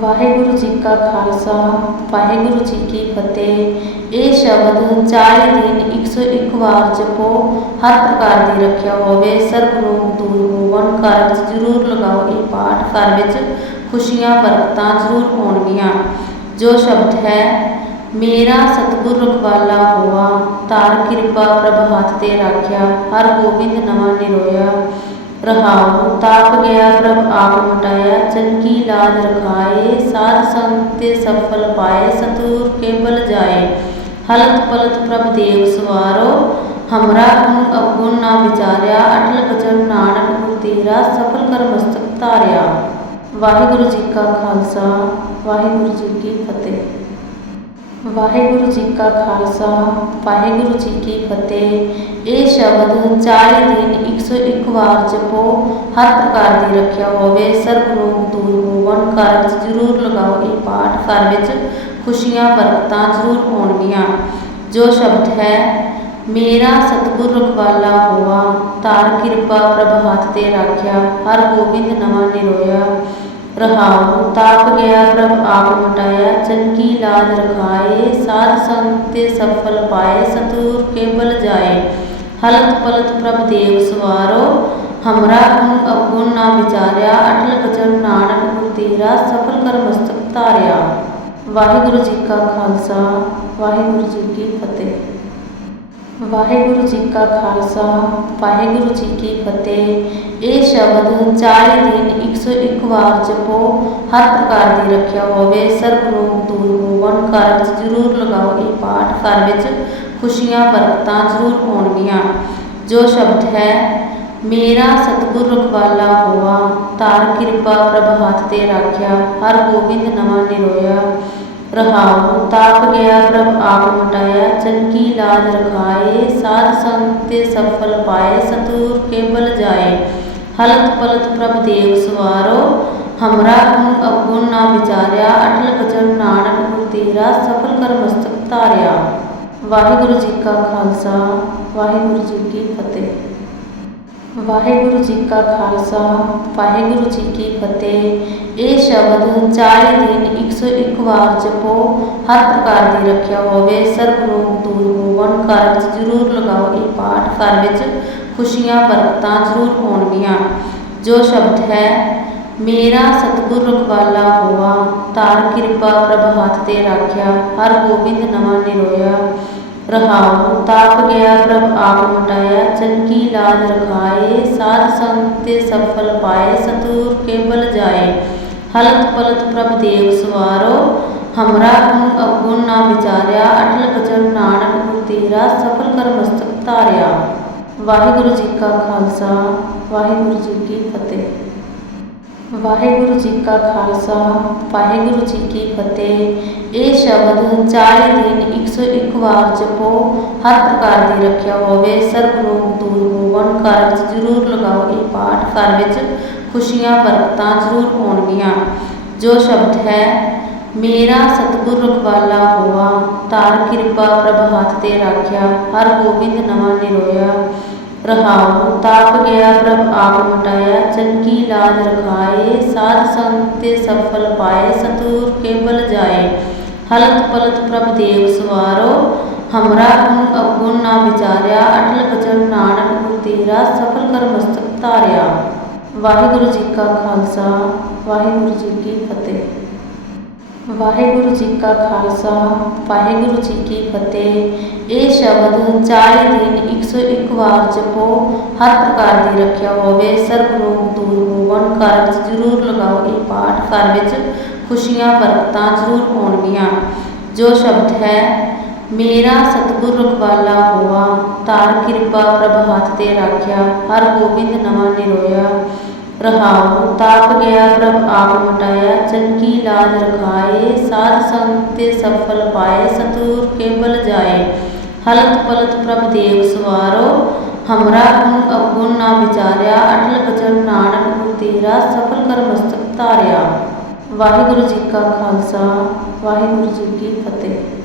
ਵਾਹਿਗੁਰੂ ਜੀ ਕਾ ਖਾਲਸਾ, ਵਾਹਿਗੁਰੂ ਜੀ ਕੀ ਫਤਿਹ। ਇਹ ਸ਼ਬਦ 40 ਦਿਨ 101 ਵਾਰ ਜਪੋ, ਹਰ ਪ੍ਰਕਾਰ ਦੀ ਰੱਖਿਆ ਹੋਵੇ। ਸਰਬ ਰੋਗ ਦੂਰ ਹੋਵਣ ਘਰ ਵਿੱਚ ਜ਼ਰੂਰ ਲਗਾਓ। ਇਹ ਪਾਠ ਘਰ ਵਿੱਚ ਖੁਸ਼ੀਆਂ ਬਰਕਤਾਂ ਜ਼ਰੂਰ ਹੋਣਗੀਆਂ। ਜੋ ਸ਼ਬਦ ਹੈ, ਮੇਰਾ ਸਤਿਗੁਰ ਰਖਵਾਲਾ ਹੋਆ ਤਾਰ ਕਿਰਪਾ ਪ੍ਰਭ ਹੱਥ ਤੇ ਰਾਖਿਆ, ਹਰ ਗੋਬਿੰਦ ਨਵਾਂ ਨਿਰੋਇਆ। ਰਹਾਉ, ਤਾਪ ਗਿਆ, ਪ੍ਰਭ ਆਪ ਮਟਾਇਆ ਚੰਕੀ ਲਾਜ ਰਖਾਏ, ਸਾਧ ਸੰਗ ਤੇ ਸਫਲ ਪਾਏ ਸਤੂਰ ਕੇਵਲ ਜਾਏ। ਹਲਤ ਪਲਤ ਪ੍ਰਭ ਦੇਵ ਸਵਾਰੋ, ਹਮਰਾ ਗੁਣ ਅਵਗੁਣ ਨਾ ਵਿਚਾਰਿਆ, ਅਟਲ ਬਚਨ ਨਾਨਕ ਗੁਰ ਤੇਰਾ, ਸਫਲ ਕਰ ਮਸਤਕ ਧਾਰਿਆ। ਵਾਹਿਗੁਰੂ ਜੀ ਕਾ ਖਾਲਸਾ, ਵਾਹਿਗੁਰੂ ਜੀ ਕੀ ਫਤਿਹ। ਵਾਹਿਗੁਰੂ ਜੀ ਕਾ ਖਾਲਸਾ, ਵਾਹਿਗੁਰੂ ਜੀ ਕੀ ਫਤਿਹ। ਇਹ ਸ਼ਬਦ 40 ਦਿਨ 101 ਜਪੋ, ਹਰ ਪ੍ਰਕਾਰ ਦੀ ਰੱਖਿਆ ਹੋਵੇ, ਸਰਬ ਰੋਗ ਦੂਰ ਹੋਵਣ ਘਰ ਵਿੱਚ ਜ਼ਰੂਰ ਲਗਾਓ ਇਹ ਪਾਠ, ਘਰ ਵਿੱਚ ਖੁਸ਼ੀਆਂ, ਬਰਕਤਾਂ ਜ਼ਰੂਰ ਹੋਣਗੀਆਂ। ਜੋ ਸ਼ਬਦ ਹੈ, ਮੇਰਾ ਸਤਿਗੁਰ ਰਖਵਾਲਾ ਹੋਆ ਤਾਰ ਕਿਰਪਾ ਪ੍ਰਭ ਹੱਥ ਤੇ ਰਾਖਿਆ, ਹਰ ਗੋਬਿੰਦ ਨਵਾਂ ਨਿਰੋਇਆ। ਰਹਾਉ, ਤਾਪ ਗਿਆ ਪ੍ਰਭ ਆਪ ਮਟਾਇਆ ਚੰਕੀ ਲਾਜ ਰਖਾਏ, ਸਾਧ ਸੰਗ ਤੇ ਸਫਲ ਪਾਏ ਸਤੂਰ ਕੇਵਲ ਜਾਏ। ਹਲਤ ਪਲਤ ਪ੍ਰਭ ਦੇਵ ਸਵਾਰੋ, ਹਮਰਾ ਗੁਣ ਅਵਗੁਣ ਨਾ ਵਿਚਾਰਿਆ, ਅਟਲ ਬਚਨ ਨਾਨਕ ਗੁਰ ਤੇਰਾ, ਸਫਲ ਕਰ ਮਸਤਕ ਧਾਰਿਆ। ਵਾਹਿਗੁਰੂ ਜੀ ਕਾ ਖਾਲਸਾ, ਵਾਹਿਗੁਰੂ ਜੀ ਕੀ ਫਤਿਹ। ਵਾਹਿਗੁਰੂ ਜੀ ਕਾ ਖਾਲਸਾ, ਵਾਹਿਗੁਰੂ ਜੀ ਕੀ ਫਤਿਹ। ਇਹ ਸ਼ਬਦ 40 ਦਿਨ 101 ਵਾਰ ਜਪੋ, ਹਰ ਪ੍ਰਕਾਰ ਦੀ ਰੱਖਿਆ ਹੋਵੇ ਸਰਬ ਰੋਗ ਦੂਰ ਹੋਵਣ ਘਰ ਵਿੱਚ ਜ਼ਰੂਰ ਲਗਾਓ ਇਹ ਪਾਠ ਘਰ ਵਿੱਚ ਖੁਸ਼ੀਆਂ ਬਰਕਤਾਂ ਜ਼ਰੂਰ ਹੋਣਗੀਆਂ ਜੋ ਸ਼ਬਦ ਹੈ, ਮੇਰਾ ਸਤਿਗੁਰ ਰਖਵਾਲਾ ਹੋਆ ਤਾਰ ਕਿਰਪਾ ਪ੍ਰਭ ਹੱਥ ਤੇ ਰਾਖਿਆ, ਹਰ ਗੋਬਿੰਦ ਨਵਾਂ ਨਿਰੋਇਆ। ਰਹਾਉ, ਤਾਪ ਗਿਆ ਪ੍ਰਭ ਆਪ ਮਟਾਇਆ ਚੰਕੀ ਲਾਜ ਰਖਾਏ, ਸਾਧ ਸੰਗ ਤੇ ਸਫਲ ਪਾਏ ਸਤੂਰ ਕੇਵਲ ਜਾਏ। ਹਲਤ ਪਲਤ ਪ੍ਰਭ ਦੇਵ ਸਵਾਰੋ, ਹਮਰਾ ਗੁਣ ਅਵਗੁਣ ਨਾ ਵਿਚਾਰਿਆ, ਅਟਲ ਬਚਨ ਨਾਨਕ ਗੁਰ ਤੇਰਾ ਸਫਲ ਕਰ ਮਸਤਕ ਧਾਰਿਆ। ਵਾਹਿਗੁਰੂ ਜੀ ਕਾ ਖਾਲਸਾ, ਵਾਹਿਗੁਰੂ ਜੀ ਕੀ ਫਤਿਹ। ਵਾਹਿਗੁਰੂ ਜੀ ਕਾ ਖਾਲਸਾ, ਵਾਹਿਗੁਰੂ ਜੀ ਕੀ ਫਤਿਹ। ਇਹ ਸ਼ਬਦ 40 ਦਿਨ 101 ਵਾਰ ਜਪੋ, ਹਰ ਪ੍ਰਕਾਰ ਦੀ ਰੱਖਿਆ ਹੋਵੇ। ਸਰਬ ਰੋਗ ਦੂਰ ਹੋਵਣ ਘਰ ਜ਼ਰੂਰ ਲਗਾਓ ਇਹ ਪਾਠ, ਘਰ ਵਿੱਚ ਖੁਸ਼ੀਆਂ, ਬਰਕਤਾਂ ਜ਼ਰੂਰ ਹੋਣਗੀਆਂ। ਜੋ ਸ਼ਬਦ ਹੈ, ਮੇਰਾ ਸਤਿਗੁਰ ਰਖਵਾਲਾ ਹੋਆ, ਤਾਰ ਕਿਰਪਾ ਪ੍ਰਭ ਹੱਥ ਤੇ ਰਾਖਿਆ, ਹਰ ਗੋਬਿੰਦ ਨਵਾਂ ਨਿਰੋਇਆ। ਰਹਾਉ, ਤਾਪ ਗਿਆ ਪ੍ਰਭ ਆਪ ਮਟਾਇਆ ਚੰਕੀ ਲਾਜ ਰਖਾਏ, ਸਾਧ ਸੰਗ ਤੇ ਸਫਲ ਪਾਏ ਸਤੂਰ ਕੇਵਲ ਜਾਏ। ਹਲਤ ਪਲਤ ਪ੍ਰਭ ਦੇਵ ਸਵਾਰੋ, ਹਮਰਾ ਗੁਣ ਅਵਗੁਣ ਨਾ ਵਿਚਾਰਿਆ, ਅਟਲ ਬਚਨ ਨਾਨਕ ਗੁਰ ਤੇਰਾ, ਸਫਲ ਕਰ ਮਸਤਕ ਧਾਰਿਆ। ਵਾਹਿਗੁਰੂ ਜੀ ਕਾ ਖਾਲਸਾ, ਵਾਹਿਗੁਰੂ ਜੀ ਕੀ ਫਤਿਹ। ਵਾਹਿਗੁਰੂ ਜੀ ਕਾ ਖਾਲਸਾ, ਵਾਹਿਗੁਰੂ ਜੀ ਕੀ ਫਤਿਹ। ਇਹ ਸ਼ਬਦ 40 ਦਿਨ 101 ਵਾਰ ਜਪੋ ਹਰ ਪ੍ਰਕਾਰ ਦੀ ਰੱਖਿਆ ਹੋਵੇ, ਸਰਬ ਰੋਗ ਦੂਰ ਹੋਵਣ ਘਰ ਵਿੱਚ ਜ਼ਰੂਰ ਲਗਾਓ। ਇਹ ਪਾਠ ਘਰ ਵਿੱਚ ਖੁਸ਼ੀਆਂ ਬਰਕਤਾਂ ਜ਼ਰੂਰ ਹੋਣਗੀਆਂ। ਜੋ ਸ਼ਬਦ ਹੈ, ਮੇਰਾ ਸਤਿਗੁਰ ਰਖਵਾਲਾ ਹੋਆ, ਤਾਰ ਕਿਰਪਾ ਪ੍ਰਭ ਹੱਥ ਤੇ ਰਾਖਿਆ, ਹਰ ਗੋਬਿੰਦ ਨਵਾਂ ਨਿਰੋਇਆ। ਰਹਾਉ, ਤਾਪ ਗਿਆ ਪ੍ਰਭ ਆਪ ਮਟਾਇਆ ਚੰਕੀ ਲਾਜ ਰਖਾਏ, ਸਾਧ ਸੰਗ ਤੇ ਸਫਲ ਪਾਏ ਸਤੂਰ ਕੇਵਲ ਜਾਏ। ਹਲਤ ਪਲਤ ਪ੍ਰਭ ਦੇਵ ਸਵਾਰੋ, ਹਮਰਾ ਗੁਣ ਅਵਗੁਣ ਨਾ ਵਿਚਾਰਿਆ, ਅਟਲ ਬਚਨ ਨਾਨਕ ਗੁਰ ਤੇਰਾ ਸਫਲ ਕਰ ਮਸਤਕ ਧਾਰਿਆ। ਵਾਹਿਗੁਰੂ ਜੀ ਕਾ ਖਾਲਸਾ, ਵਾਹਿਗੁਰੂ ਜੀ ਕੀ ਫਤਿਹ। ਵਾਹਿਗੁਰੂ ਜੀ ਕਾ ਖਾਲਸਾ, ਵਾਹਿਗੁਰੂ ਜੀ ਕੀ ਫਤਿਹ। ਇਹ ਸ਼ਬਦ 40 ਦਿਨ 101 ਵਾਰ ਜਪੋ, ਹਰ ਪ੍ਰਕਾਰ ਦੀ ਰੱਖਿਆ ਹੋਵੇ। ਸਰਬ ਰੋਗ ਦੂਰ ਹੋਵਣ ਘਰ ਵਿੱਚ ਜ਼ਰੂਰ ਲਗਾਓ। ਇਹ ਪਾਠ ਘਰ ਵਿੱਚ ਖੁਸ਼ੀਆਂ, ਬਰਕਤਾਂ ਜ਼ਰੂਰ ਹੋਣਗੀਆਂ। ਜੋ ਸ਼ਬਦ ਹੈ, ਮੇਰਾ ਸਤਿਗੁਰ ਰਖਵਾਲਾ ਹੋਆ, ਤਾਰ ਕਿਰਪਾ ਪ੍ਰਭ ਹੱਥ ਤੇ ਰਾਖਿਆ, ਹਰ ਗੋਬਿੰਦ ਨਵਾਂ ਨਿਰੋਇਆ। ਰਹਾਉ, ਤਾਪ ਗਿਆ ਪ੍ਰਭ ਆਪ ਮਟਾਇਆ ਚੰਕੀ ਲਾਜ ਰਖਾਏ, ਸਾਧ ਸੰਗ ਤੇ ਸਫਲ ਪਾਏ ਸਤੂਰ ਕੇ ਬਲ ਜਾਏ। ਹਲਤ ਪਲਤ ਪ੍ਰਭ ਦੇਵ ਸਵਾਰੋ, ਹਮਰਾ ਗੁਣ ਅਵਗੁਣ ਨਾ ਵਿਚਾਰਿਆ, ਅਟਲ ਬਚਨ ਨਾਨਕ ਗੁਰ ਤੇਰਾ, ਸਫਲ ਕਰ ਮਸਤਕ ਧਾਰਿਆ। ਵਾਹਿਗੁਰੂ ਜੀ ਕਾ ਖਾਲਸਾ, ਵਾਹਿਗੁਰੂ ਜੀ ਕੀ ਫਤਿਹ।